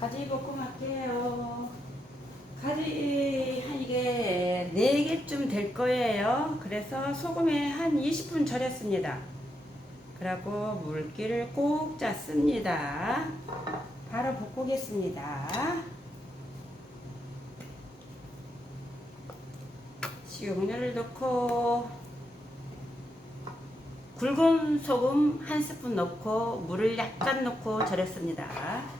가지 볶음 할게요. 가지 한 이게 4개쯤 될 거예요. 그래서 소금에 한 20분 절였습니다. 그리고 물기를 꼭 짰습니다. 바로 볶겠습니다. 식용유를 넣고 굵은 소금 한 스푼 넣고 물을 약간 넣고 절였습니다.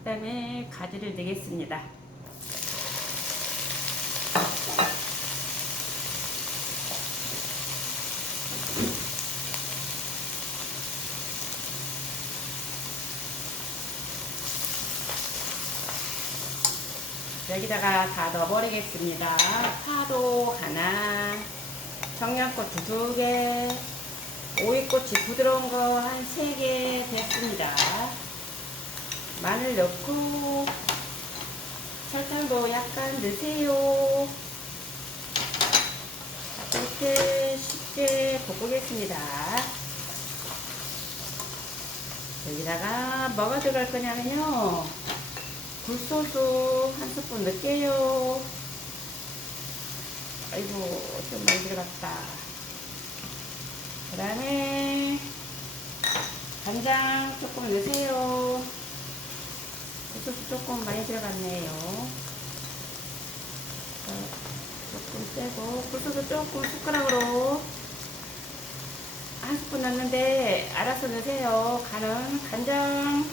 그 다음에 가지를 넣겠습니다. 여기다가 다 넣어버리겠습니다. 파도 하나, 청양고추 두 개, 오이고추 부드러운 거 한 세 개 됐습니다. 마늘 넣고 설탕도 약간 넣으세요. 자, 이렇게 쉽게 볶겠습니다. 여기다가 뭐가 들어갈 거냐면요. 굴소스 한 스푼 넣을게요. 아이고, 좀 많이 들어갔다. 그 다음에 간장 조금 넣으세요. 굴소스 조금 많이 들어갔네요. 어, 조금 빼고, 굴소스 조금 숟가락으로 한 스푼 넣는데 알아서 넣으세요. 간은 간장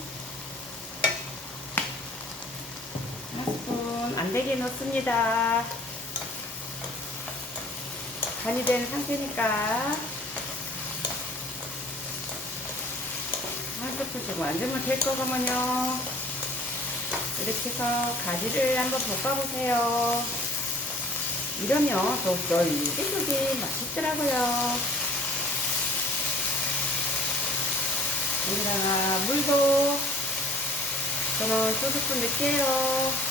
한 스푼 안 되게 넣습니다. 간이 된 상태니까 한 스푼씩 완전만 될 거거든요. 이렇게 해서 가지를 한번 볶아보세요. 이러면 또 쫄깃쫄깃 맛있더라고요. 여기다가 물도 저는 두 스푼 넣을게요.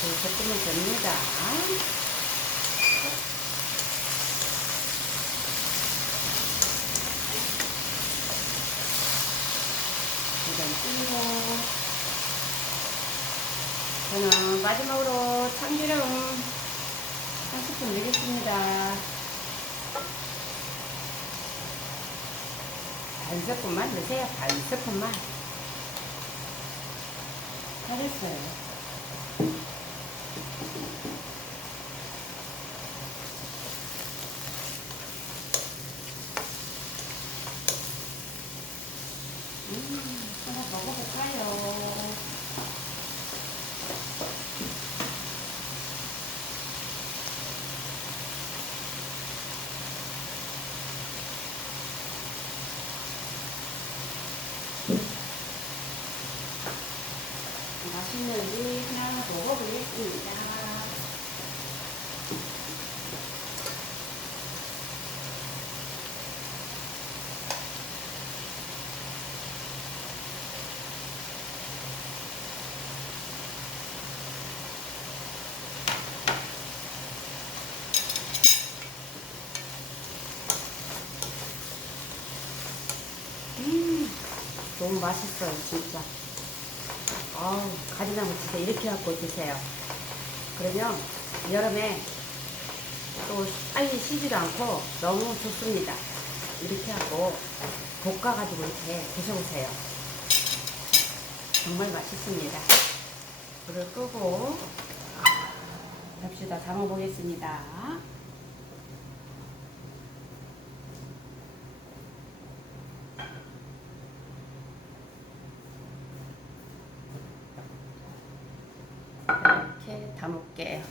이렇게 볶으면 됩니다. 이건 끼고 저는 마지막으로 참기름 한 스푼 넣겠습니다. 반 스푼만 넣으세요. 반 스푼만. 잘했어요. 음, 한번 먹어볼까요? 맛있는지 하나 먹어보겠습니다. 음, 너무 맛있어요, 진짜. 아우, 가지나무 진짜 이렇게 갖고 드세요. 그러면 여름에 또 빨리 쉬지도 않고 너무 좋습니다. 이렇게 하고 볶아가지고 이렇게 드셔보세요. 정말 맛있습니다. 불을 끄고 접시다 담아보겠습니다. 이렇게 담을게요.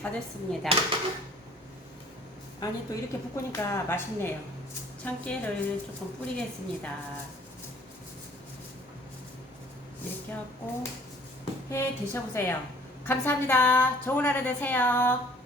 다 됐습니다. 아니 또 이렇게 볶으니까 맛있네요. 참깨를 조금 뿌리겠습니다. 이렇게 하고 해 드셔보세요. 감사합니다. 좋은 하루 되세요.